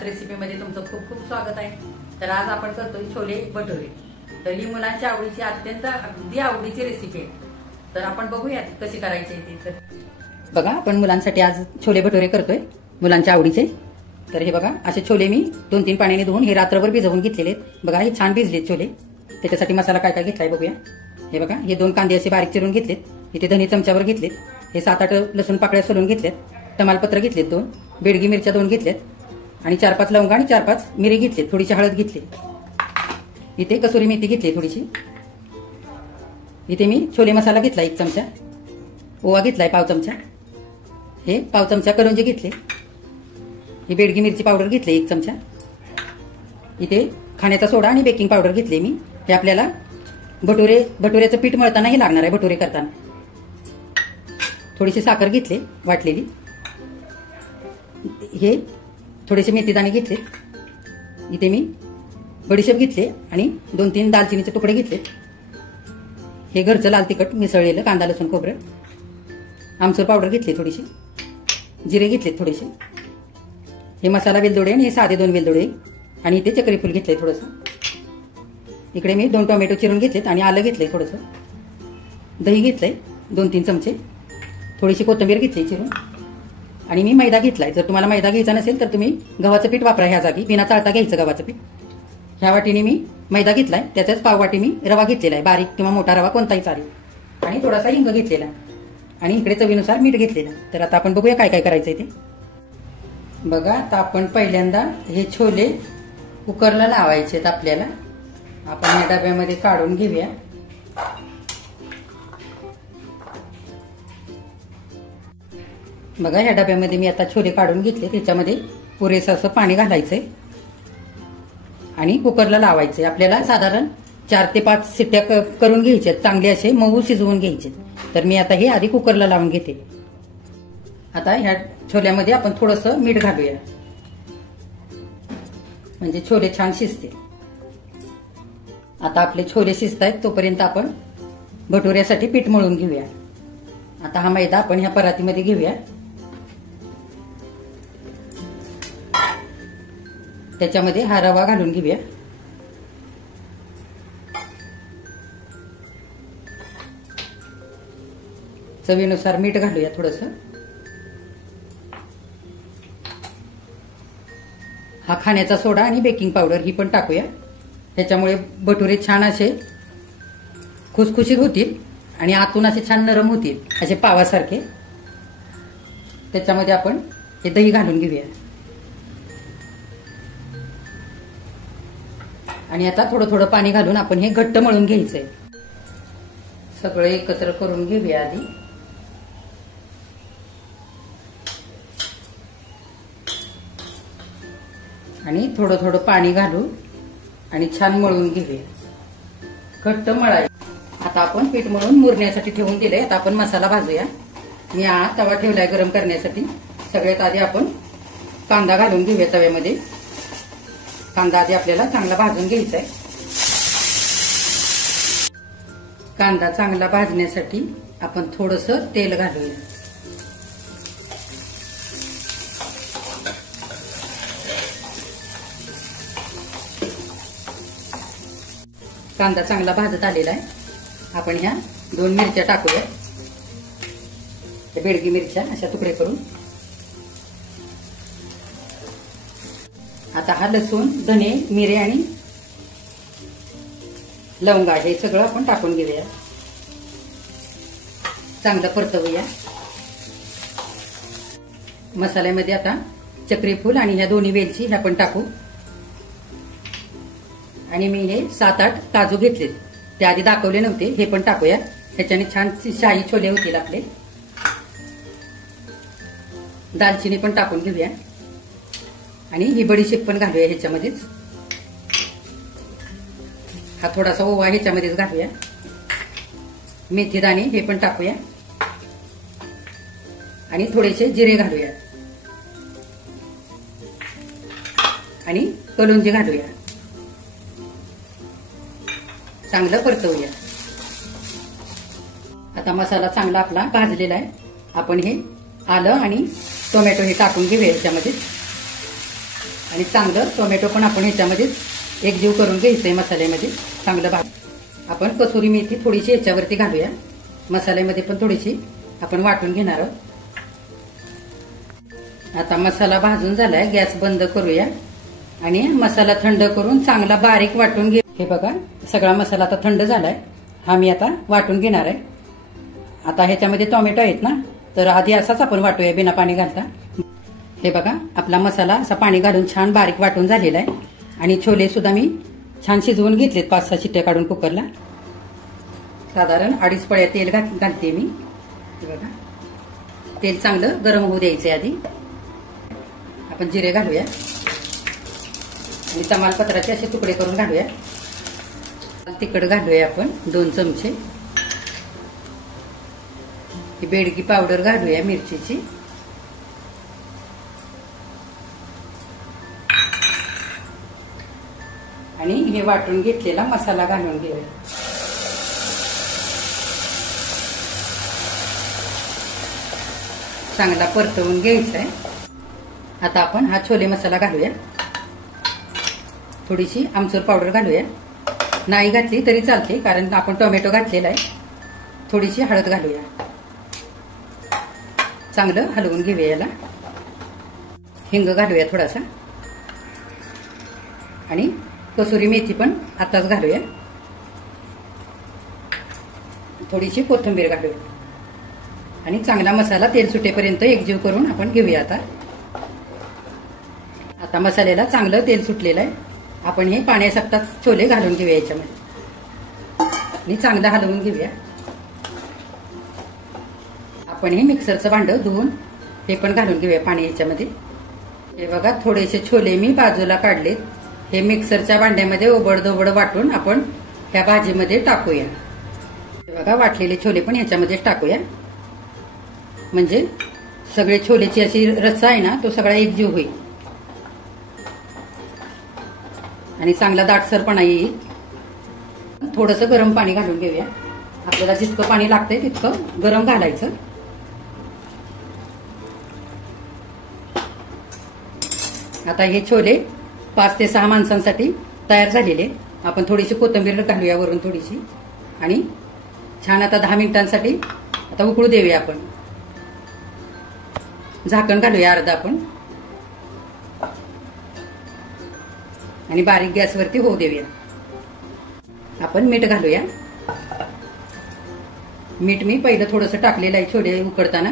माझ्याच रेसिपीमध्ये तुमचं खूप खूप स्वागत आहे। तर आज आपण करतोय छोले भटुरे। तर ही मुलांच्या आवडीची अत्यंत अगदी आवडीची रेसिपी आहे। तर आपण बघूया कशी करायची ती। तर बघा आपण मुलांसाठी आज छोले भटुरे करतोय मुलांच्या आवडीचे। तर हे बघा असे छोले मी 2-3 पाण्याने धुवून हे रात्रभर भिजवून घेतलेले आहेत। बघा हे छान भिजलेत छोले। त्याच्यासाठी मसाला काय काय घेतलाय बघूया। हे बघा हे 2 कांदे असे बारीक चिरून घेतलेत। इथे धने चमच्यावर घेतलेत। हे 7-8 लसूण पाकळ्या सोलून घेतलेत। तमालपत्र घेतलेत 2, बेडगी मिरच्या 2 घेतल्यात आणि 4-5 लवंगा आणि 4-5 मिरी घेतलेत। थोडीशी हळद घेतली। इथे कसुरी मेथी घेतली थोडीशी। इथे मी छोले मसाला घेतला 1 चमचा। ओवा घेतलाय पाव चमचा। हे पाव चमचा कलोंजी घेतले। ही बेडगी मिरची पावडर घेतली 1 चमचा। इथे खाण्याचा सोडा आणि बेकिंग पावडर घेतली मी। हे आपल्याला भटुऱ्याचं पीठ मळताना हे लागणार आहे भटुरे करताना। थोडीशी साखर घेतली वाटलेली। हे थोडेसे मेथीदाणे घेतले। इथे मी बडीशेप घेतले आणि 2-3 दालचिनीचे तुकडे घेतले। हे घरचं लाल तिखट मिसळलेलं कांदा लसूण खोबरं। आमचूर पावडर घेतली थोडीशी। जिरे घेतले थोडेसे। हे मसाला वेलदोडे आणि हे साधे 2 वेलदोडे आणि इथे चक्रीफूल घेतले थोडंसं। इकडे मी 2 टोमॅटो चिरून घेतलेत आणि आलं घेतलंय थोडंसं। दही घेतलंय 2-3 चमचे। थोडीशी कोथिंबीर घेतली चिरून आणि मी मैदा घेतलाय। जर तुम्हाला मैदा घ्यायचा नसेल तर तुम्ही गव्हाचं पीठ वापरा। ह्या जागी बिना चाळता घ्यायचं गव्हाचं पीठ। ह्या वाटीने मी मैदा घेतलाय। त्याच्याच पाव वाटी मी रवा घेतलेला आहे। बारीक किंवा मोठा रवा कोणताही चालेल। आणि थोडासा हिंग घेतलेला आणि इकडे चवीनुसार मीठ घेतलेलं। तर आता आपण बघूया काय काय करायचंय ते। बघा आता आपण पहिल्यांदा हे छोले कुकरला लावायचे आहेत आपल्याला। आपण या डब्यामध्ये काढून घेऊया। बघा ह्या डब्यामध्ये मी आता छोले काढून घेतले। त्याच्यामध्ये पुरेसं असं पाणी घालायचंय आणि कुकरला लावायचंय। आपल्याला साधारण 4 ते 5 शिट्ट्या करून घ्यायच्या। चांगले असे मऊ शिजवून घ्यायचे। तर मी आता हे आधी कुकरला लावून घेते। आता ह्या छोल्यामध्ये आपण थोडंसं मीठ घालूया म्हणजे छोले छान शिजते। आता आपले छोले शिजतायत तोपर्यंत आपण भटुऱ्यासाठी पीठ मळून घेऊया। आता हा मैदा आपण ह्या परातीमध्ये घेऊया। त्याच्यामध्ये हा रवा घालून घेऊया। चवीनुसार मीठ घालूया थोडंसं। हा खाण्याचा सोडा आणि बेकिंग पावडर ही पण टाकूया। त्याच्यामुळे भटुरे छान असे खुसखुशीत होतील आणि आतून असे छान नरम होतील असे पावासारखे। त्याच्यामध्ये आपण हे दही घालून घेऊया आणि आता थोडं थोडं पाणी घालून आपण हे घट्ट मळून घ्यायचंय। सगळे एकत्र करून घेऊया आधी। आणि थोडं थोडं पाणी घालू आणि छान मळून घेऊया। घट्ट मळायचं। आता आपण पीठ मळून मुरण्यासाठी ठेवून दिलंय। आता आपण मसाला भाजूया। मी हा तवा ठेवलाय गरम करण्यासाठी। सगळ्यात आधी आपण कांदा घालून घेऊया तव्यामध्ये। कांदा आधी आपल्याला चांगला भाजून घ्यायचा आहे। कांदा चांगला भाजण्यासाठी आपण थोडंसं तेल घालूया। कांदा चांगला भाजत आलेला आहे। आपण ह्या 2 मिरच्या टाकूया। बेडगी मिरच्या अशा तुकडे करून। आता हा लसूण धने मिरे आणि लवंगा हे सगळं आपण टाकून घेऊया। चांगलं परतवूया। मसाल्यामध्ये आता चक्रीफूल आणि ह्या 2 वेलची ह्या पण टाकू आणि मी हे 7-8 काजू घेतलेत। ते आधी दाखवले नव्हते हे पण टाकूया। ह्याच्याने छान शाही छोले होतील आपले। दालचिनी पण टाकून घेऊया आणि ही बडीशेप पण घालूया ह्याच्यामध्येच। हा थोडासा ओवा ह्याच्यामध्येच घालूया। मेथीदाणे हे पण टाकूया आणि थोडेसे जिरे घालूया आणि कलोंजी घालूया। चांगलं परतवूया। आता मसाला चांगला आपला भाजलेला आहे। आपण हे आलं आणि टोमॅटो हे टाकून घेऊया ह्याच्यामध्ये। आणि चांगलं टोमॅटो पण आपण ह्याच्यामध्येच एकजीव करून घ्यायचंय मसाल्यामध्ये चांगलं आपण कसुरी मेथी थोडीशी ह्याच्यावरती घालूया. मसाल्यामध्ये पण थोडीशी आपण वाटून घेणार आहोत. आता मसाला भाजून झालाय. गॅस बंद करूया आणि मसाला थंड करून चांगला बारीक वाटून घे. हे बघा सगळा मसाला आता थंड झालाय. हा मी आता वाटून घेणार आहे. आता ह्याच्यामध्ये टोमॅटो आहेत ना, तर आधी असाच आपण वाटूया बिना पाणी घालता. हे बघा आपला मसाला असा पाणी घालून छान बारीक वाटून झालेला आहे. आणि छोले सुद्धा मी छान शिजवून घेतलेत 5-6 शिट्ट्या काढून कुकरला. साधारण 2.5 पळ्या तेल घालते मी. हे बघा तेल चांगलं गरम होऊ द्यायचंय. आधी आपण जिरे घालूया आणि तमालपत्राचे असे तुकडे करून घालूया. तिखट घालूया आपण 2 चमचे. बेडगी पावडर घालूया मिरचीची. आणि हे वाटून घेतलेला मसाला घालून घेऊया. चांगला परतवून घ्यायचा आहे. आता आपण हा छोले मसाला घालूया. थोडीशी आमचूर पावडर घालूया. नाही घातली तरी चालते कारण आपण टोमॅटो घातलेला आहे. थोडीशी हळद घालूया. चांगलं हलवून घेऊया याला. हिंग घालूया थोडासा. आणि कसुरी मेथी पण आताच घालूया. थोडीशी कोथिंबीर घालूया. आणि चांगला मसाला तेल सुटेपर्यंत एकजीव करून आपण घेऊया. आता मसाल्याला चांगलं तेल सुटलेलं आहे. आपण हे पाण्यासकटाच छोले घालून घेऊया याच्यामध्ये आणि चांगलं हलवून घेऊया. आपण हे मिक्सरचं भांडं धुवून हे पण घालून घेऊया पाणी याच्यामध्ये. हे बघा थोडेसे छोले मी बाजूला काढलेत. हे मिक्सरच्या भांड्यामध्ये ओबडधोबड वाटून आपण ह्या भाजीमध्ये टाकूया. हे बघा वाटलेले छोले पण ह्याच्यामध्येच टाकूया. म्हणजे सगळे छोलेची अशी रस्सा आहे ना तो सगळा एकजीव होईल आणि चांगला दाटसरपणा येईल. थोडंसं गरम पाणी घालून घेऊया. आपल्याला जितकं पाणी लागतंय तितकं गरम घालायचं. आता हे छोले 5 ते 6 माणसांसाठी तयार झालेले. आपण थोडीशी कोथिंबीर घालूया वरून थोडीशी. आणि छान आता 10 मिनिटांसाठी आता उकळू देऊया. आपण झाकण घालूया अर्धा आपण आणि बारीक गॅसवरती होऊ देऊया. आपण मीठ घालूया. मीठ मी पहिलं थोडंसं टाकलेलं आहे छोले उकडताना.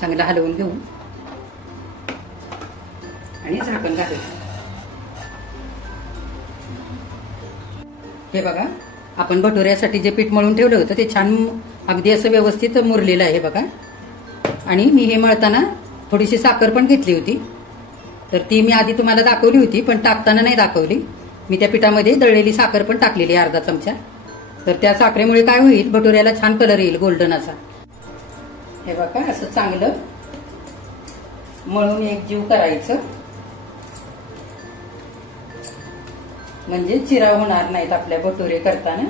चांगलं हलवून घेऊ आणि झाकण घालूया. हे बघा आपण भटुऱ्यासाठी जे पीठ मळून ठेवलं होतं ते छान अगदी असं व्यवस्थित मुरलेलं आहे. बघा आणि मी हे मळताना थोडीशी साखर पण घेतली होती. तर ती मी आधी तुम्हाला दाखवली होती पण टाकताना नाही दाखवली. मी त्या पिठामध्ये दळलेली साखर पण टाकलेली अर्धा चमचा. तर त्या साखरेमुळे काय होईल भटुऱ्याला छान कलर येईल गोल्डन असा. हे बघा असं चांगलं मळून एकजीव करायचं म्हणजे चिरा होणार नाहीत आपल्या भटुरे करताना.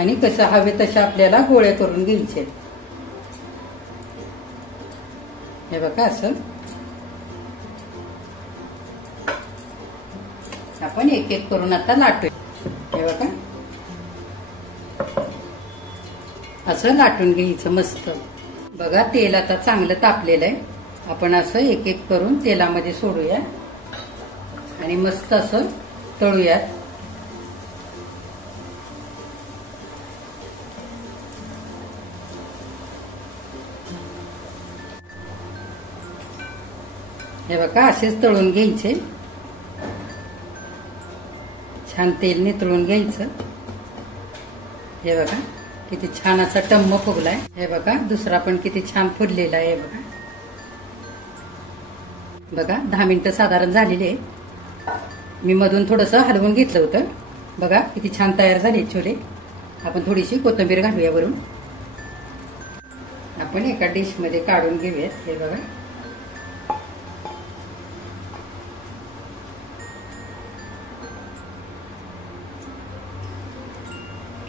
आणि कसं हवे तसे आपल्याला गोळे करून घ्यायचे. हे बघा असं आपण एक एक करून आता लाटूया. हे बघा असं लाटून घ्यायचं मस्त. बघा तेल आता चांगलं तापलेलं आहे. आपण असं एक एक करून तेलामध्ये सोडूया आणि मस्त असं तळूया. हे बघा असेच तळून घ्यायचे. छान तेलने तळून घ्यायचं. हे बघा किती छान असा टम्म फुगलाय. हे बघा दुसरा पण किती छान फुललेला आहे. बघा बघा 10 मिनिटं साधारण झालेली आहे. मी मधून थोडंसं हलवून घेतलं होतं. बघा किती छान तयार झाले छोले. आपण थोडीशी कोथिंबीर घालूया वरून. आपण एका डिश मध्ये काढून घेऊयात. हे बघा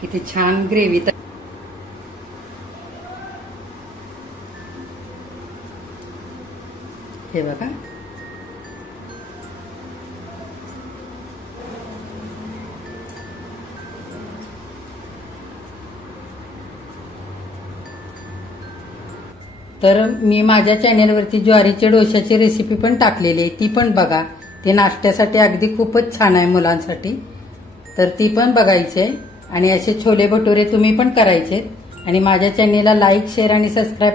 किती छान ग्रेव्ही. हे बघा, तर मी माझ्या चॅनेलवरती ज्वारीच्या डोश्याची रेसिपी पण टाकलेली आहे, ती पण बघा. ती नाश्त्यासाठी अगदी खूपच छान आहे मुलांसाठी, तर ती पण बघायची आहे. आणि असे छोले भटुरे तुम्ही पण करायचे. आणि माझ्या चॅनेलला लाईक, शेअर आणि सबस्क्राईब